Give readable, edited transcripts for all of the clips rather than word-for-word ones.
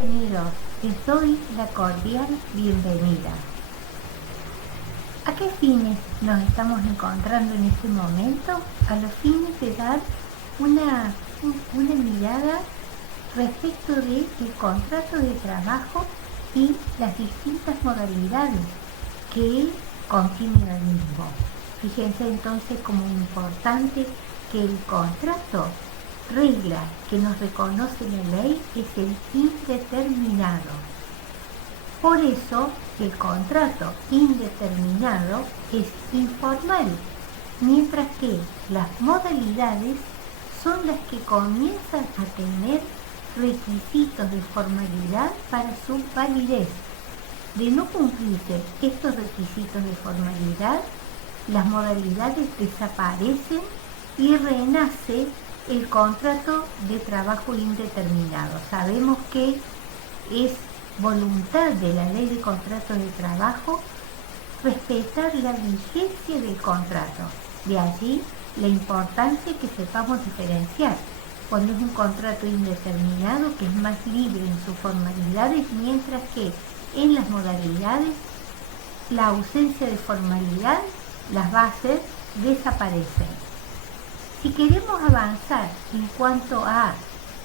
Bienvenidos, les doy la cordial bienvenida. ¿A qué fines nos estamos encontrando en este momento? A los fines de dar una mirada respecto del contrato de trabajo y las distintas modalidades que contienen el mismo. Fíjense entonces como importante que el contrato, regla que nos reconoce la ley, es el indeterminado. Por eso el contrato indeterminado es informal, mientras que las modalidades son las que comienzan a tener requisitos de formalidad para su validez. De no cumplirse estos requisitos de formalidad, las modalidades desaparecen y renace el contrato de trabajo indeterminado. Sabemos que es voluntad de la ley de contrato de trabajo respetar la vigencia del contrato. De allí la importancia que sepamos diferenciar cuando es un contrato indeterminado, que es más libre en sus formalidades, mientras que en las modalidades la ausencia de formalidad, las bases desaparecen. Si queremos avanzar en cuanto a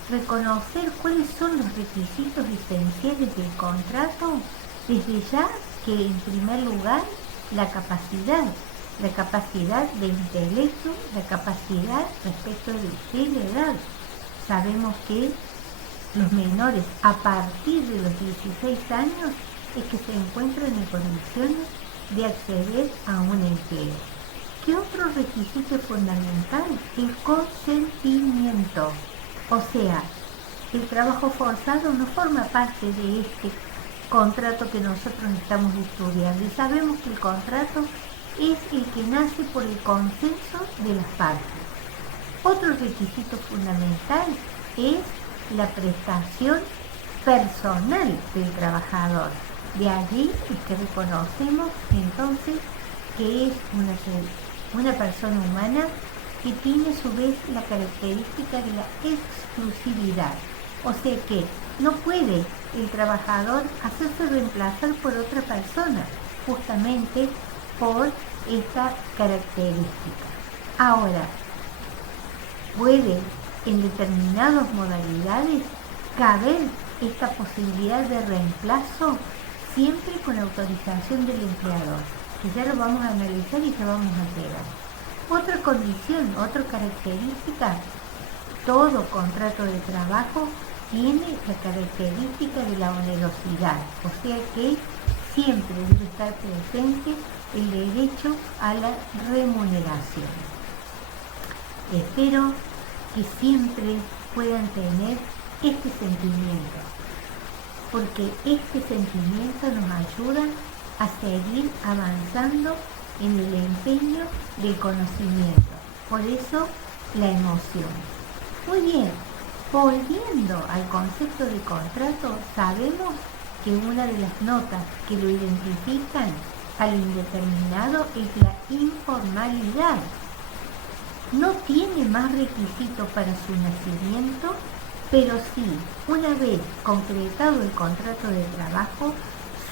reconocer cuáles son los requisitos esenciales del contrato, desde ya que en primer lugar la capacidad de intelecto, la capacidad respecto de la edad. Sabemos que los menores a partir de los 16 años es que se encuentran en condiciones de acceder a un empleo. ¿Qué otro requisito fundamental? El consentimiento. O sea, el trabajo forzado no forma parte de este contrato que nosotros estamos estudiando. Y sabemos que el contrato es el que nace por el consenso de las partes. Otro requisito fundamental es la prestación personal del trabajador. De allí es que reconocemos entonces que es una persona humana que tiene a su vez la característica de la exclusividad. O sea que no puede el trabajador hacerse reemplazar por otra persona, justamente por esta característica. Ahora, puede en determinadas modalidades caber esta posibilidad de reemplazo siempre con autorización del empleador, que ya lo vamos a analizar y ya vamos a llegar. Otra condición, otra característica, todo contrato de trabajo tiene la característica de la onerosidad, o sea que siempre debe estar presente el derecho a la remuneración. Espero que siempre puedan tener este sentimiento, porque este sentimiento nos ayuda a seguir avanzando en el empeño del conocimiento. Por eso la emoción. Muy bien, volviendo al concepto de contrato, sabemos que una de las notas que lo identifican al indeterminado es la informalidad. No tiene más requisito para su nacimiento, pero sí, una vez concretado el contrato de trabajo,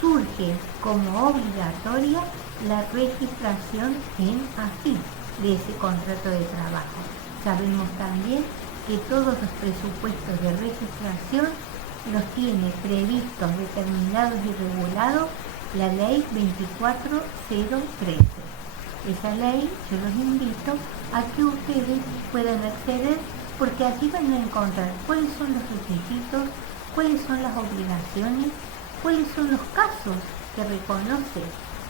surge como obligatoria la registración en AFIP de ese contrato de trabajo. Sabemos también que todos los presupuestos de registración los tiene previstos, determinados y regulados la ley 24013. Esa ley yo los invito a que ustedes puedan acceder, porque aquí van a encontrar cuáles son los requisitos, cuáles son las obligaciones, cuáles son los casos que reconoce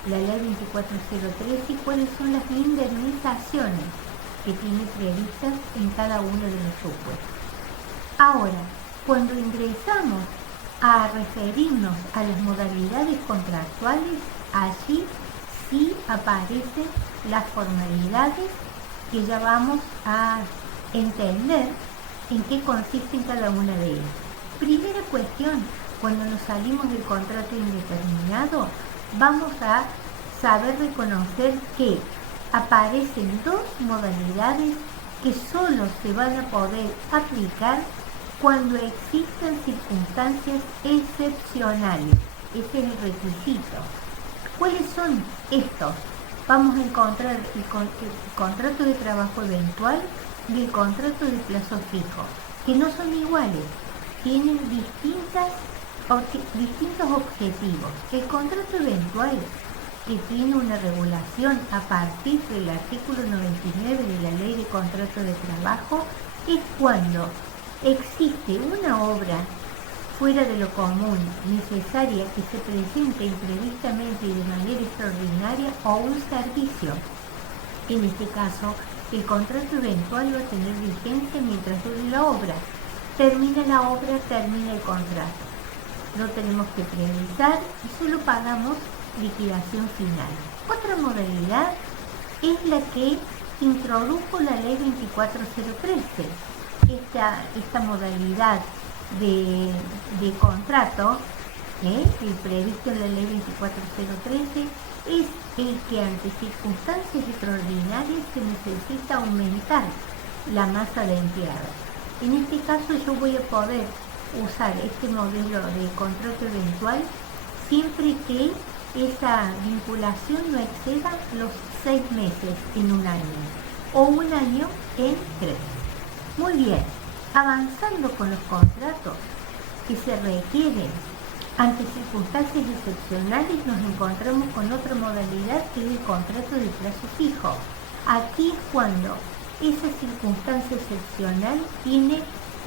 la ley 24013 y cuáles son las indemnizaciones que tiene previstas en cada uno de los supuestos. Ahora, cuando ingresamos a referirnos a las modalidades contractuales, allí sí aparecen las formalidades que ya vamos a entender en qué consisten cada una de ellas. Primera cuestión, cuando nos salimos del contrato indeterminado, vamos a saber reconocer que aparecen dos modalidades que solo se van a poder aplicar cuando existan circunstancias circunstancias excepcionales. Ese es el requisito. ¿Cuáles son estos? Vamos a encontrar el contrato de trabajo eventual y el contrato de plazo fijo, que no son iguales, tienen distintos objetivos. El contrato eventual, que tiene una regulación a partir del artículo 99 de la Ley de Contrato de Trabajo, es cuando existe una obra fuera de lo común, necesaria, que se presente imprevistamente y de manera extraordinaria, o un servicio. En este caso, el contrato eventual va a tener vigencia mientras dure la obra. Termina la obra, termina el contrato. No tenemos que priorizar y solo pagamos liquidación final. Otra modalidad es la que introdujo la Ley 24013. Esta modalidad de contrato, el previsto en la Ley 24013, es el que ante circunstancias extraordinarias se necesita aumentar la masa de empleados. En este caso yo voy a poder usar este modelo de contrato eventual siempre que esa vinculación no exceda los 6 meses en un año o un año en 3. Muy bien, avanzando con los contratos que se requieren ante circunstancias excepcionales, nos encontramos con otra modalidad, que es el contrato de plazo fijo. Aquí es cuando esa circunstancia excepcional tiene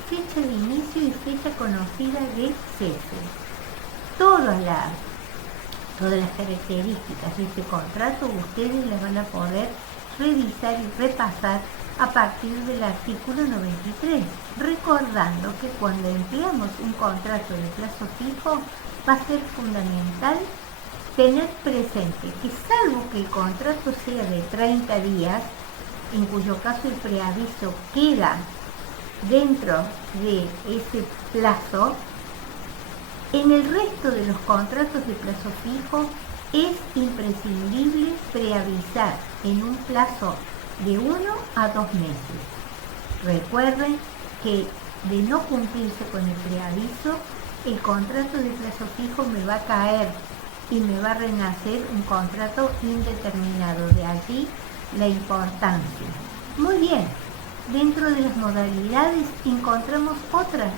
fecha de inicio y fecha conocida de cese. Todas las características de este contrato ustedes las van a poder revisar y repasar a partir del artículo 93, recordando que cuando empleamos un contrato de plazo fijo va a ser fundamental tener presente que, salvo que el contrato sea de 30 días, en cuyo caso el preaviso queda dentro de ese plazo, en el resto de los contratos de plazo fijo es imprescindible preavisar en un plazo de 1 a 2 meses. Recuerden que de no cumplirse con el preaviso, el contrato de plazo fijo me va a caer y me va a renacer un contrato indeterminado. De allí la importancia. Muy bien, dentro de las modalidades encontramos otra,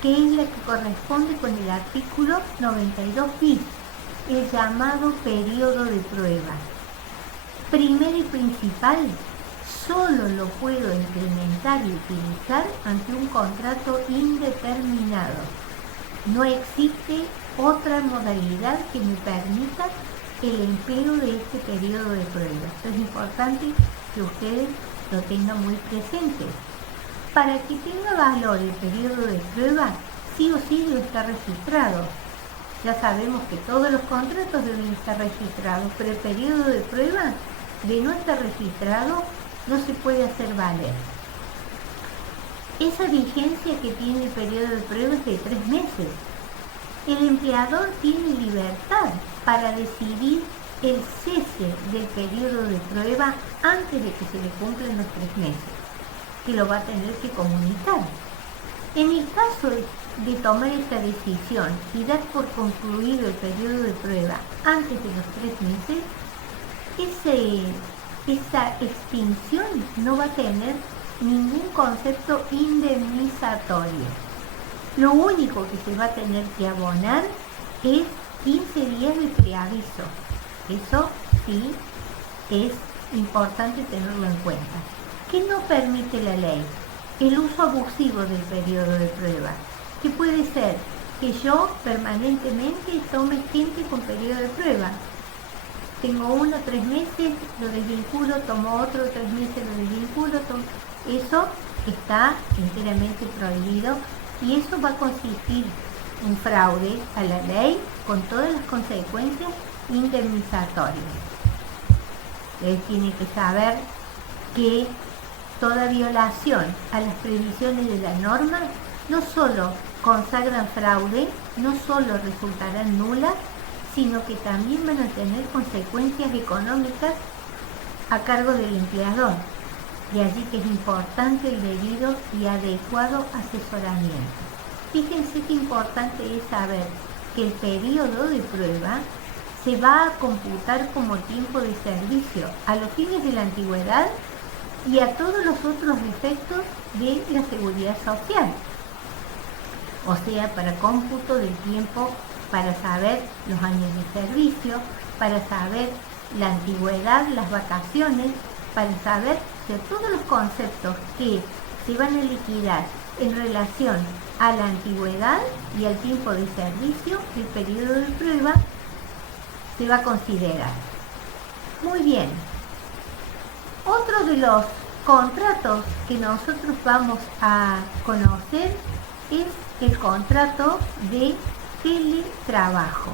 que es la que corresponde con el artículo 92 bis, el llamado periodo de prueba. Primero y principal, solo lo puedo implementar y utilizar ante un contrato indeterminado. No existe otra modalidad que me permita el empleo de este periodo de prueba. Esto es importante que ustedes lo tengan muy presente. Para que tenga valor el periodo de prueba, sí o sí debe estar registrado. Ya sabemos que todos los contratos deben estar registrados, pero el periodo de prueba, de no estar registrado, no se puede hacer valer. Esa vigencia que tiene el periodo de prueba es de 3 meses. El empleador tiene libertad para decidir el cese del periodo de prueba antes de que se le cumplan los 3 meses, que lo va a tener que comunicar. En el caso de tomar esta decisión y dar por concluido el periodo de prueba antes de los 3 meses, esa extinción no va a tener ningún concepto indemnizatorio. Lo único que se va a tener que abonar es 15 días de preaviso. Eso sí es importante tenerlo en cuenta. ¿Qué no permite la ley? El uso abusivo del periodo de prueba, que puede ser que yo permanentemente tome gente con periodo de prueba. Tengo 1 o 3 meses, lo desvinculo, tomo otro 3 meses, lo desvinculo, eso está enteramente prohibido y eso va a consistir en fraude a la ley con todas las consecuencias indemnizatorias. Ustedes tienen que saber que toda violación a las previsiones de la norma no solo consagran fraude, no solo resultarán nulas, sino que también van a tener consecuencias económicas a cargo del empleador. De allí que es importante el debido y adecuado asesoramiento. Fíjense qué importante es saber que el periodo de prueba se va a computar como tiempo de servicio a los fines de la antigüedad y a todos los otros efectos de la seguridad social. O sea, para cómputo del tiempo, para saber los años de servicio, para saber la antigüedad, las vacaciones, para saber de todos los conceptos que se van a liquidar en relación a la antigüedad y al tiempo de servicio, el periodo de prueba se va a considerar. Muy bien. Otro de los contratos que nosotros vamos a conocer es el contrato de teletrabajo.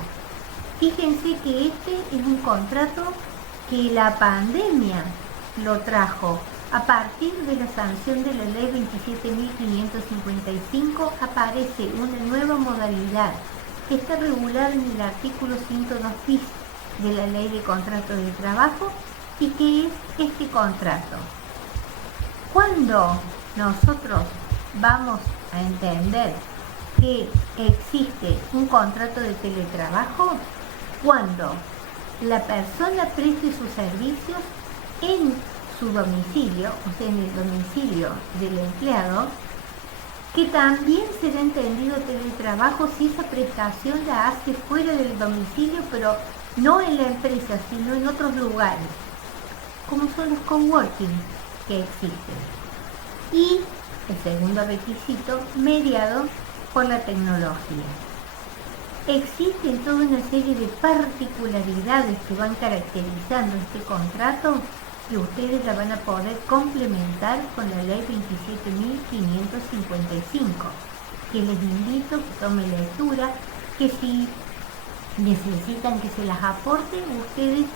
Fíjense que este es un contrato que la pandemia lo trajo. A partir de la sanción de la ley 27.555 aparece una nueva modalidad que está regulada en el artículo 102 bis de la ley de contrato de trabajo y que es este contrato. Cuando nosotros vamos a entender que existe un contrato de teletrabajo, cuando la persona preste sus servicios en su domicilio, o sea, en el domicilio del empleado, que también será entendido teletrabajo si esa prestación la hace fuera del domicilio, pero no en la empresa, sino en otros lugares, como son los coworking que existen. Y el segundo requisito, mediado por la tecnología. Existen toda una serie de particularidades que van caracterizando este contrato y ustedes la van a poder complementar con la ley 27.555, que les invito que tomen lectura, que si necesitan que se las aporte, ustedes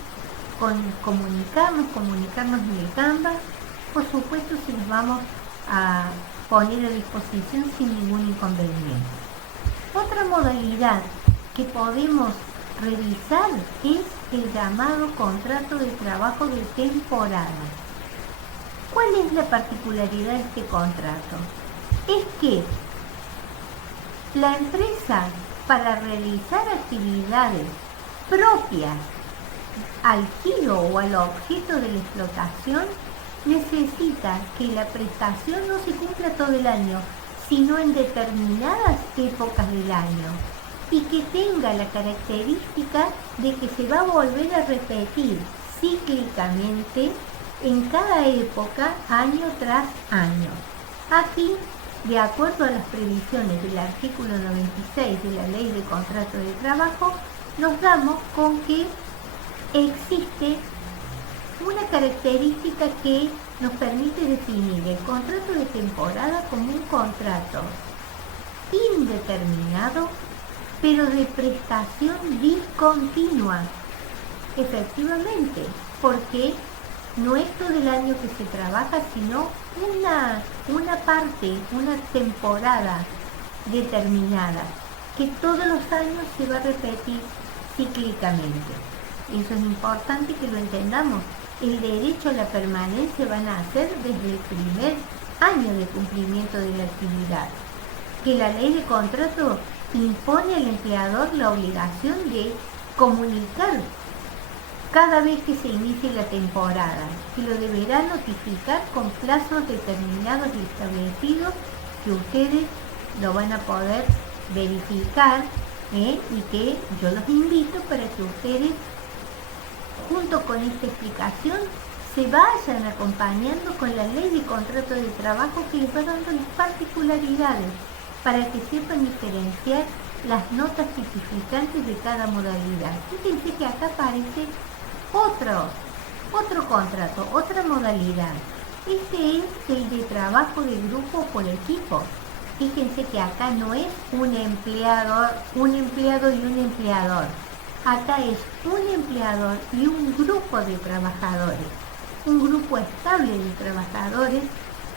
comunicarnos en el Canva, por supuesto se los vamos a poner a disposición sin ningún inconveniente. Otra modalidad que podemos revisar es el llamado contrato de trabajo de temporada. ¿Cuál es la particularidad de este contrato? Es que la empresa, para realizar actividades propias al giro o al objeto de la explotación, necesita que la prestación no se cumpla todo el año, sino en determinadas épocas del año, y que tenga la característica de que se va a volver a repetir cíclicamente en cada época, año tras año. Aquí, de acuerdo a las previsiones del artículo 96 de la Ley de Contrato de Trabajo, nos damos con que existe una característica que nos permite definir el contrato de temporada como un contrato indeterminado, pero de prestación discontinua. Efectivamente, porque no es todo el año que se trabaja, sino una parte, una temporada determinada, que todos los años se va a repetir cíclicamente. Eso es importante que lo entendamos. El derecho a la permanencia van a hacer desde el primer año de cumplimiento de la actividad, que la ley de contrato impone al empleador la obligación de comunicar cada vez que se inicie la temporada, que lo deberá notificar con plazos determinados y establecidos, que ustedes lo van a poder verificar, y que yo los invito para que ustedes, junto con esta explicación, se vayan acompañando con la ley de contrato de trabajo, que les va dando las particularidades para que sepan diferenciar las notas tipificantes de cada modalidad. Fíjense que acá aparece otro contrato, otra modalidad. Este es el de trabajo de grupo por equipo. Fíjense que acá no es un empleado y un empleador. Acá es un empleador y un grupo de trabajadores, un grupo estable de trabajadores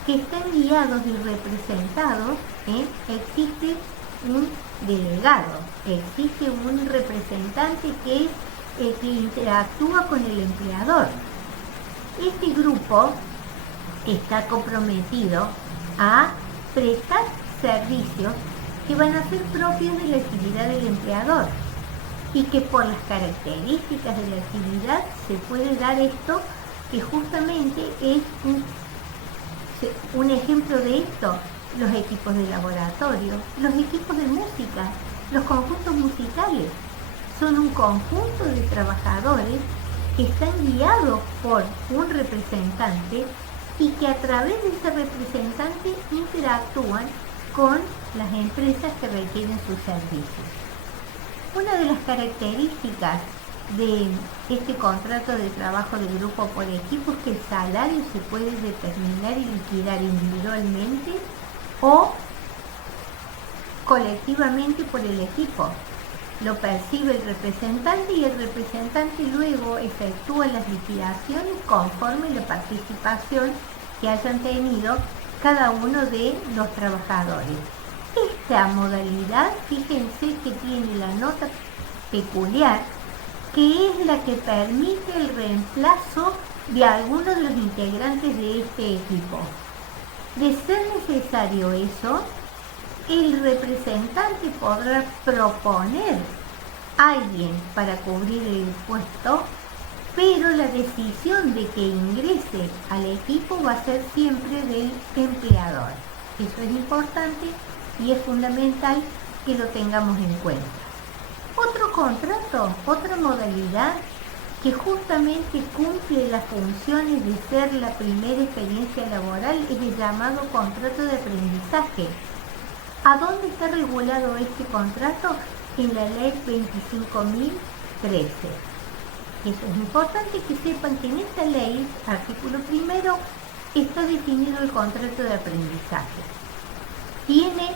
que están guiados y representados. Existe un delegado, existe un representante que es el que interactúa con el empleador. Este grupo está comprometido a prestar servicios que van a ser propios de la actividad del empleador y que por las características de la actividad se puede dar esto, que justamente es un ejemplo de esto: los equipos de laboratorio, los equipos de música, los conjuntos musicales. Son un conjunto de trabajadores que están guiados por un representante y que a través de ese representante interactúan con las empresas que requieren sus servicios. Una de las características de este contrato de trabajo de grupo por equipo es que el salario se puede determinar y liquidar individualmente o colectivamente por el equipo. Lo percibe el representante y el representante luego efectúa las liquidaciones conforme la participación que hayan tenido cada uno de los trabajadores. Esta modalidad, fíjense que tiene la nota peculiar, que es la que permite el reemplazo de algunos de los integrantes de este equipo. De ser necesario eso, el representante podrá proponer a alguien para cubrir el puesto, pero la decisión de que ingrese al equipo va a ser siempre del empleador. Eso es importante y es fundamental que lo tengamos en cuenta. Otro contrato, otra modalidad que justamente cumple las funciones de ser la primera experiencia laboral es el llamado contrato de aprendizaje. ¿A dónde está regulado este contrato? En la ley 25.013. Eso es importante que sepan que en esta ley, artículo primero, está definido el contrato de aprendizaje. Tiene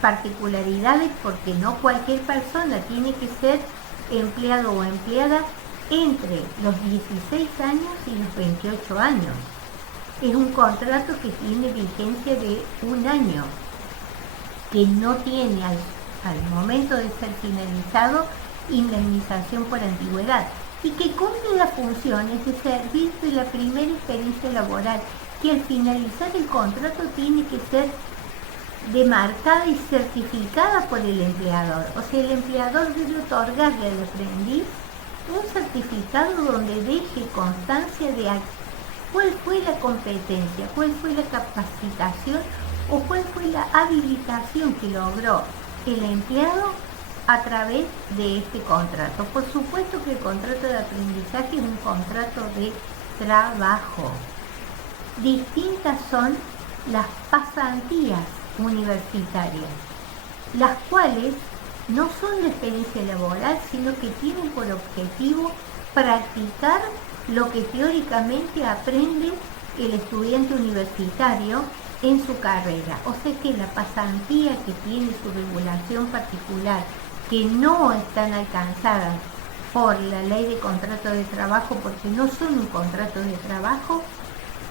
particularidades porque no cualquier persona tiene que ser empleado o empleada entre los 16 años y los 28 años. Es un contrato que tiene vigencia de 1 año, que no tiene al momento de ser finalizado indemnización por antigüedad y que cumple las funciones de servir de la primera experiencia laboral, que al finalizar el contrato tiene que ser demarcada y certificada por el empleador. O sea, el empleador debe otorgarle al aprendiz un certificado donde deje constancia de cuál fue la competencia, cuál fue la capacitación o cuál fue la habilitación que logró el empleado a través de este contrato. Por supuesto que el contrato de aprendizaje es un contrato de trabajo. Distintas son las pasantías universitarias, las cuales no son de experiencia laboral, sino que tienen por objetivo practicar lo que teóricamente aprende el estudiante universitario en su carrera. O sea que la pasantía, que tiene su regulación particular, que no están alcanzadas por la ley de contrato de trabajo porque no son un contrato de trabajo,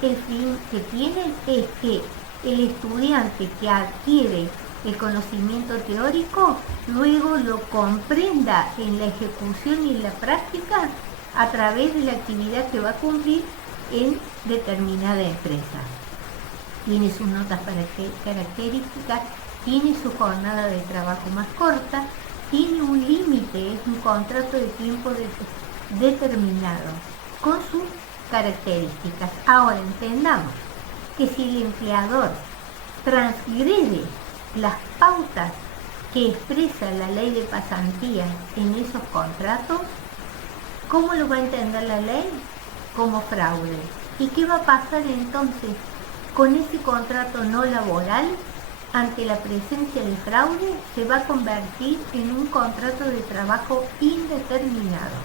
el fin que tienen es que el estudiante que adquiere el conocimiento teórico luego lo comprenda en la ejecución y en la práctica a través de la actividad que va a cumplir en determinada empresa. Tiene sus notas características, tiene su jornada de trabajo más corta, tiene un límite, es un contrato de tiempo determinado con sus características. Ahora entendamos que si el empleador transgrede las pautas que expresa la ley de pasantía en esos contratos, ¿cómo lo va a entender la ley? Como fraude. ¿Y qué va a pasar entonces con ese contrato no laboral? Ante la presencia de fraude, se va a convertir en un contrato de trabajo indeterminado.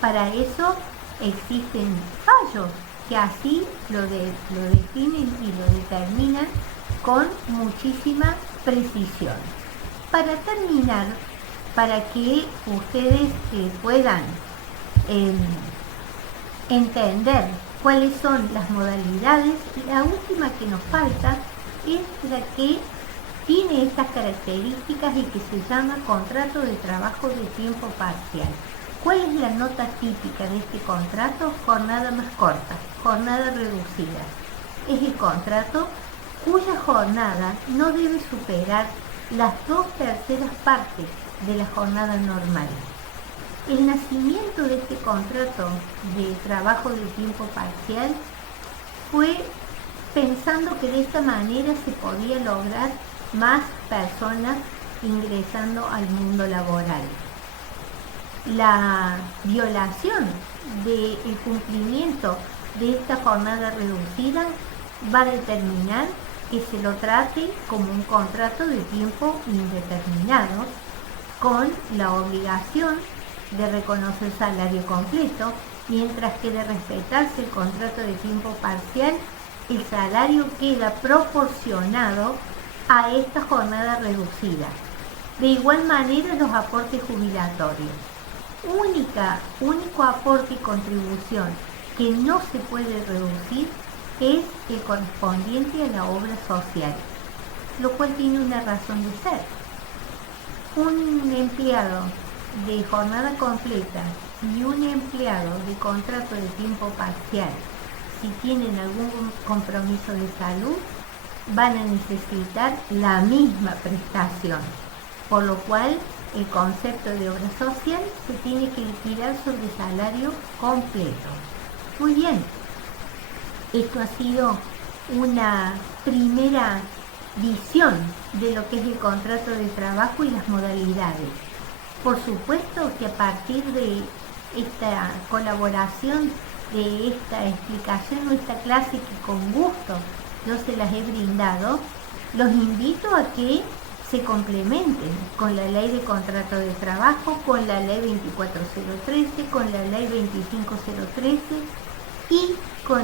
Para eso existen fallos que así lo definen y lo determinan con muchísima precisión. Para terminar, para que ustedes puedan entender cuáles son las modalidades, la última que nos falta es la que tiene estas características y que se llama contrato de trabajo de tiempo parcial. ¿Cuál es la nota típica de este contrato? Jornada más corta, jornada reducida. Es el contrato cuya jornada no debe superar las 2/3 partes de la jornada normal. El nacimiento de este contrato de trabajo de tiempo parcial fue pensando que de esta manera se podía lograr más personas ingresando al mundo laboral. La violación del cumplimiento de esta jornada reducida va a determinar que se lo trate como un contrato de tiempo indeterminado, con la obligación de reconocer salario completo, mientras que de respetarse el contrato de tiempo parcial, el salario queda proporcionado a esta jornada reducida. De igual manera, los aportes jubilatorios. Único aporte y contribución que no se puede reducir es el correspondiente a la obra social, lo cual tiene una razón de ser. Un empleado de jornada completa y un empleado de contrato de tiempo parcial, si tienen algún compromiso de salud, van a necesitar la misma prestación, por lo cual el concepto de obra social se tiene que liquidar sobre salario completo. Muy bien, esto ha sido una primera visión de lo que es el contrato de trabajo y las modalidades. Por supuesto que a partir de esta colaboración, de esta explicación o esta clase que con gusto yo se las he brindado, los invito a que se complementen con la ley de contrato de trabajo, con la ley 24013, con la ley 25013 y con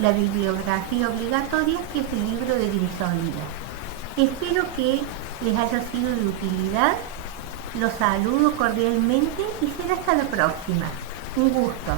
la bibliografía obligatoria, que es el libro de Grisolía. Espero que les haya sido de utilidad. Los saludo cordialmente y será hasta la próxima. Un gusto.